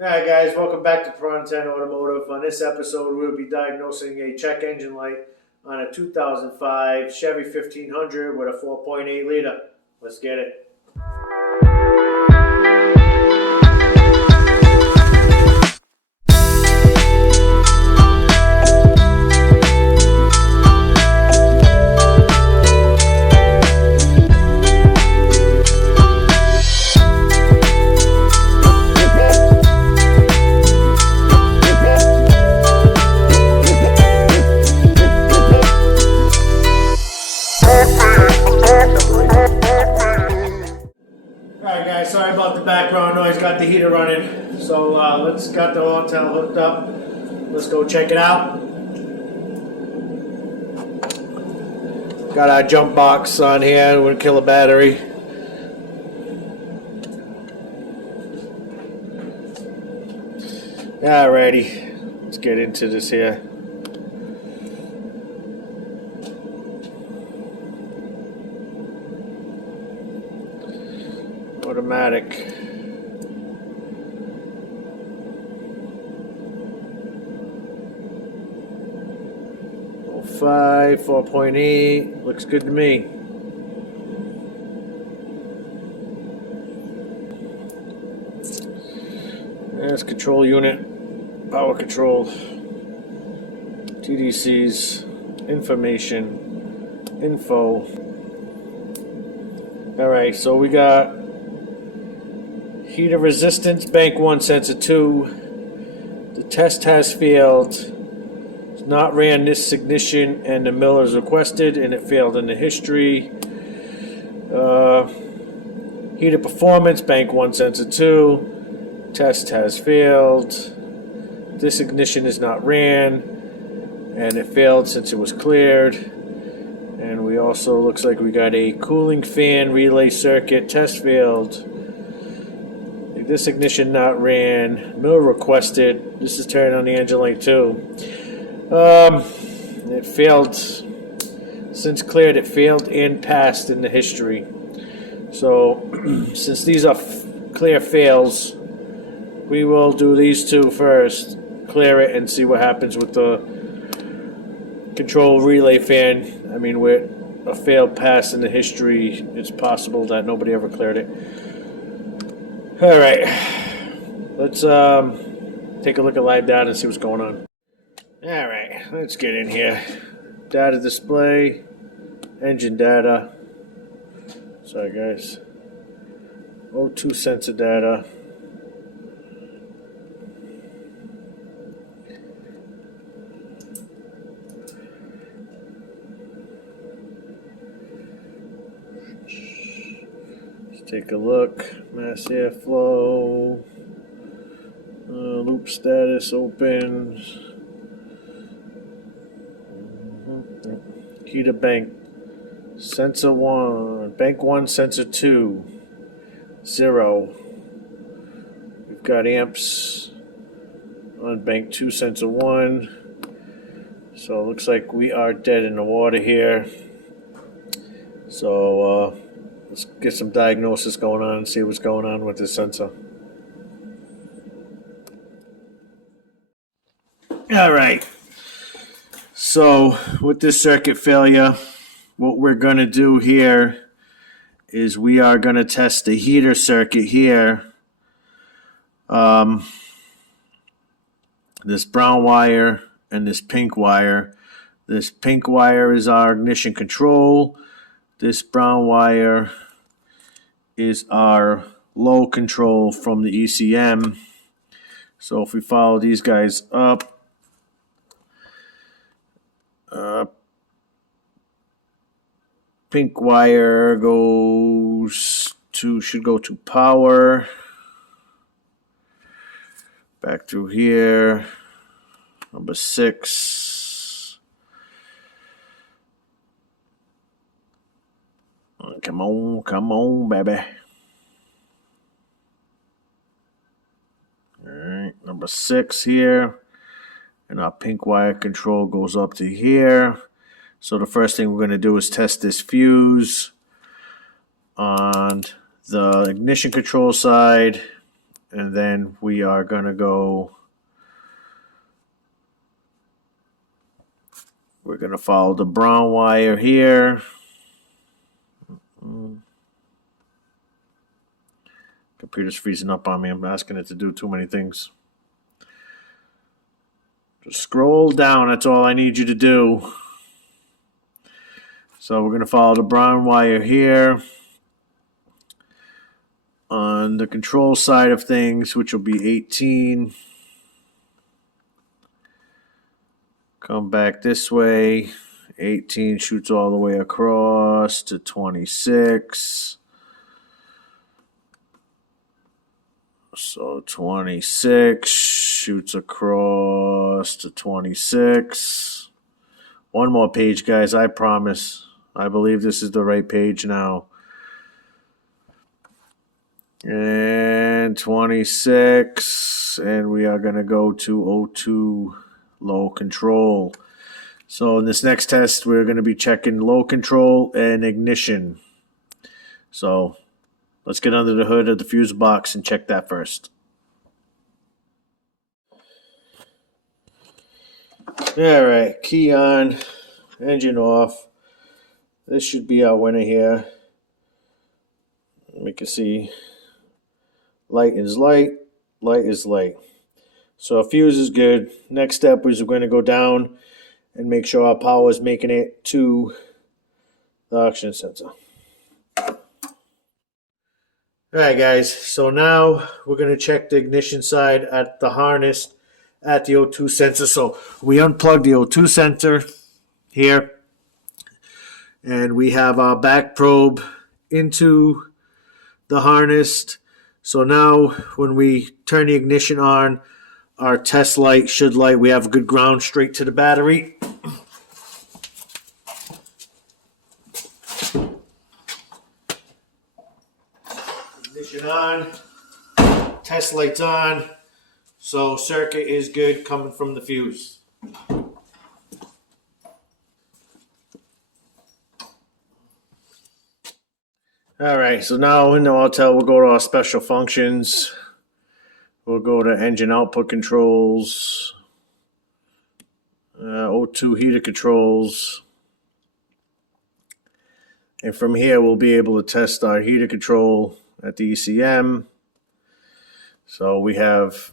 Alright guys, welcome back to Front End Automotive. On this episode, we'll be diagnosing a check engine light on a 2005 Chevy 1500 with a 4.8 liter. Let's get it. Alright guys, sorry about the background noise, got the heater running. So let's got the hotel hooked up. Let's go check it out. Got our jump box on here, we'll kill a battery. Alrighty, let's get into this here. Automatic. Oh, 5, 4.8, looks good to me. That's control unit, power control, TDCs, information, info. Alright, so we got heater resistance, bank 1, sensor 2. The test has failed. It's not ran this ignition and the miller is requested, and it failed in the history. Heater performance, bank 1, sensor 2. Test has failed. This ignition is not ran, and it failed since it was cleared. And we also, looks like we got a cooling fan relay circuit, test failed. This ignition not ran. Miller requested. This is turning on the engine light too. It failed. Since cleared, it failed and passed in the history. So, since these are clear fails, we will do these two first. Clear it and see what happens with the control relay fan. I mean, with a failed pass in the history, it's possible that nobody ever cleared it. All right, let's take a look at live data and see what's going on. All right, let's get in here. Data display, engine data. Sorry guys. O2 sensor data. Take a look. Mass airflow. Loop status open. Heater bank. Sensor 1. Bank 1, sensor 2. 0. We've got amps on bank 2, sensor 1. So it looks like we are dead in the water here. So let's get some diagnosis going on and see what's going on with this sensor. All right. So with this circuit failure, what we're going to do here is we are going to test the heater circuit here. This brown wire and this pink wire. This pink wire is our ignition control. This brown wire is our low control from the ECM. So if we follow these guys up, pink wire should go to power. Back through here, number 6. Come on, baby. All right, number 6 here. And our pink wire control goes up to here. So the first thing we're going to do is test this fuse on the ignition control side And then we are going to go, we're going to follow the brown wire here. Computer's freezing up on me. I'm asking it to do too many things. Just scroll down. That's all I need you to do. So we're going to follow the brown wire here on the control side of things, which will be 18. Come back this way. 18 shoots all the way across to 26. So 26 shoots across to 26. One more page, guys, I promise. I believe this is the right page now. And 26. And we are going to go to O2 low control. So in this next test, we're going to be checking low control and ignition. So let's get under the hood of the fuse box and check that first. All right, key on, engine off. This should be our winner here. We can see light is light, light is light. So fuse is good. Next step is we're going to go down and make sure our power is making it to the oxygen sensor. Alright guys, so now we're going to check the ignition side at the harness at the O2 sensor. So we unplug the O2 sensor here, and we have our back probe into the harness. So now when we turn the ignition on, our test light should light. We have a good ground straight to the battery. Ignition on, test lights on, so circuit is good coming from the fuse. Alright, so now in the auto we'll go to our special functions. We'll go to engine output controls, O2 heater controls, and from here we'll be able to test our heater control at the ECM. So we have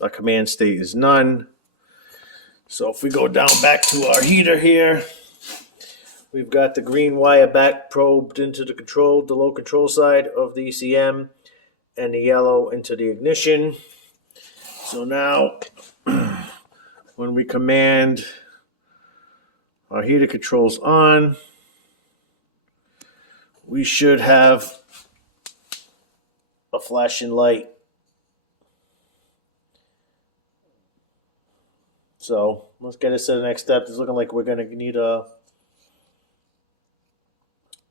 our command state is none. So if we go down back to our heater here, we've got the green wire back probed into the control, the low control side of the ECM, and the yellow into the ignition. So now when we command our heater controls on, we should have a flashing light. So let's get us to the next step. It's looking like we're going to need a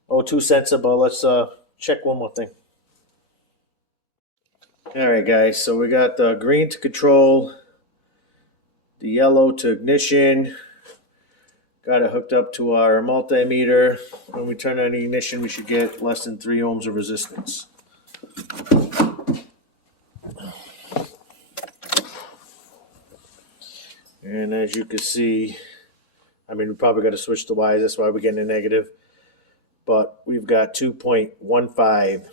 O2 sensor, but let's check one more thing. Alright guys, so we got the green to control, the yellow to ignition. Got it hooked up to our multimeter. When we turn on the ignition, we should get less than 3 ohms of resistance. And as you can see, I mean, we probably got to switch the wires. That's why we're getting a negative. But we've got 2.15.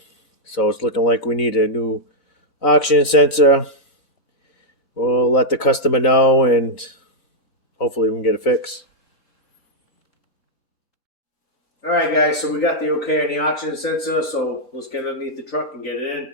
So it's looking like we need a new oxygen sensor. We'll let the customer know, and hopefully we can get a fix. Alright guys, so we got the okay on the oxygen sensor, so let's get underneath the truck and get it in.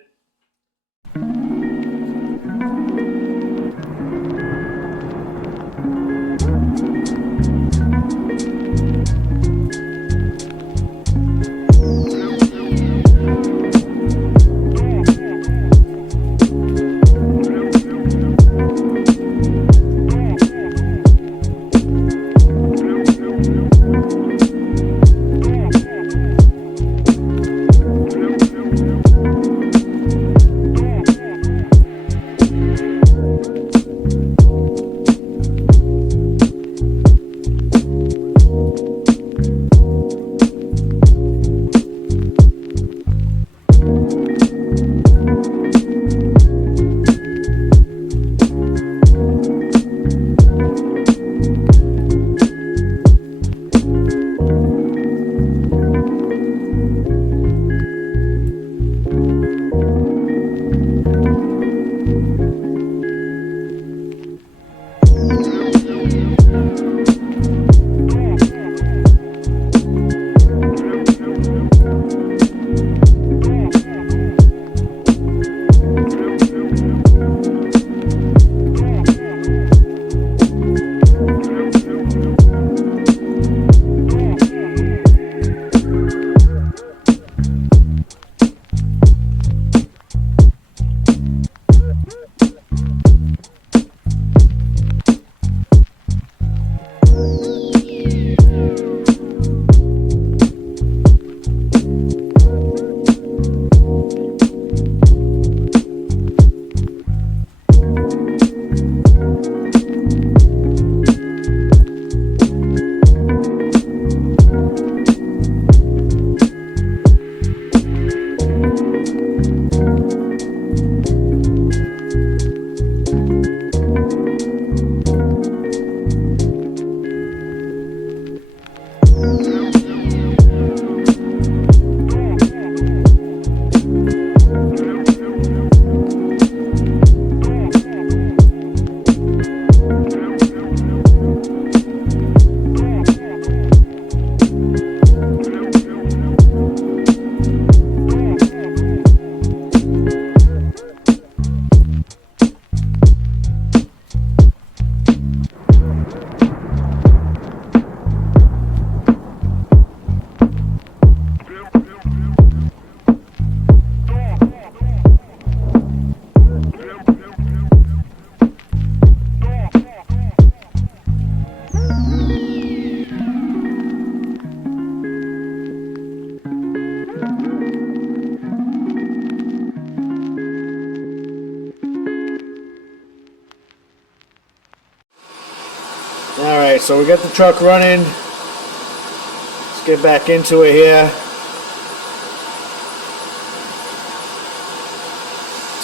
so we got the truck running. Let's get back into it here.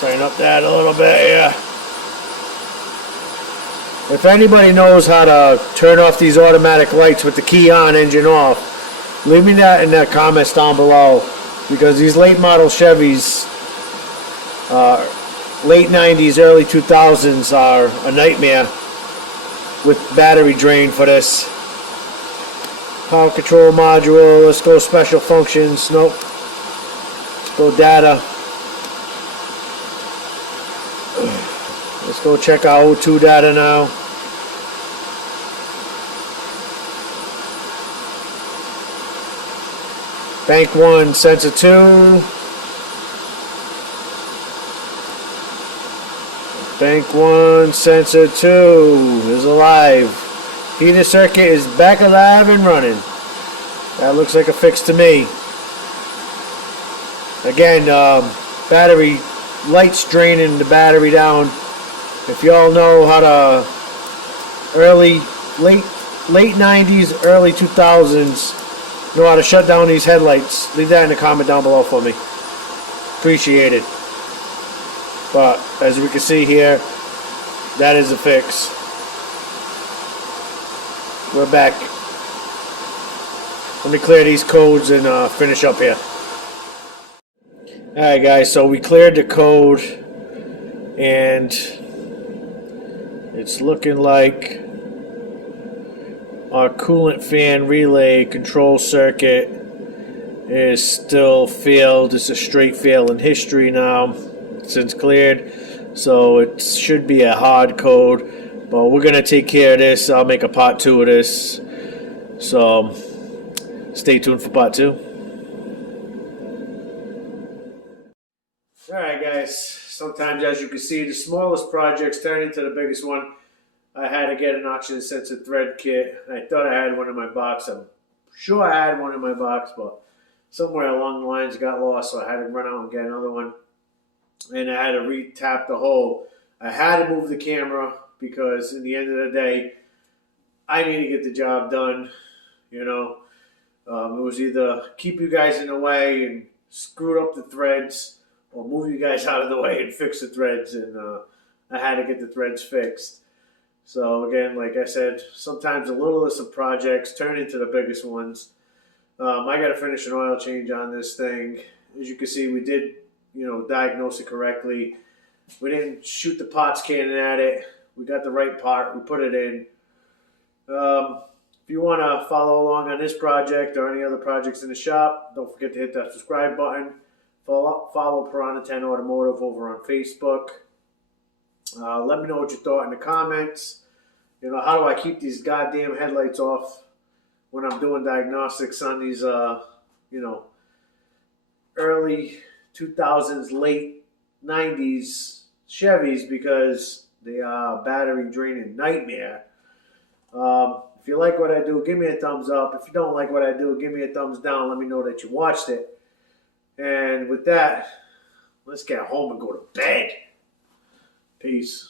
Turn up that a little bit here. If anybody knows how to turn off these automatic lights with the key on, engine off, leave me that in the comments down below. Because these late model Chevys, late 90s, early 2000s are a nightmare with battery drain for this. Power control module, let's go special functions, nope. Let's go data. Let's go check our O2 data now. Bank 1, sensor 2. Bank 1, sensor 2 is alive. Heater circuit is back alive and running. That looks like a fix to me. Again, battery lights draining the battery down. If y'all know how to late 90s, early 2000s, know how to shut down these headlights, leave that in the comment down below for me. Appreciate it. But as we can see here, that is a fix. We're back. Let me clear these codes and finish up here. Alright guys, so we cleared the code and it's looking like our coolant fan relay control circuit is still failed. It's a straight fail in history now since cleared, so it should be a hard code, but we're gonna take care of this. I'll make a part 2 of this, so stay tuned for part 2. Alright guys, sometimes as you can see the smallest projects turn into the biggest one. I had to get an oxygen sensor thread kit. I thought I had one in my box. I'm sure I had one in my box, but somewhere along the lines it got lost, so I had to run out and get another one. And I had to re-tap the hole. I had to move the camera because in the end of the day, I need to get the job done. You know, it was either keep you guys in the way and screw up the threads, or move you guys out of the way and fix the threads. And I had to get the threads fixed. So again, like I said, sometimes the littlest of projects turn into the biggest ones. I got to finish an oil change on this thing. As you can see, we did, diagnose it correctly. We didn't shoot the parts cannon at it. We got the right part. We put it in. If you want to follow along on this project or any other projects in the shop, don't forget to hit that subscribe button. Follow Piranha 10 Automotive over on Facebook. Let me know what you thought in the comments. How do I keep these goddamn headlights off when I'm doing diagnostics on these, early 2000s, late 90s Chevys, because they are a battery draining nightmare. If you like what I do, give me a thumbs up. If you don't like what I do, give me a thumbs down. Let me know that you watched it. And with that, let's get home and go to bed. Peace.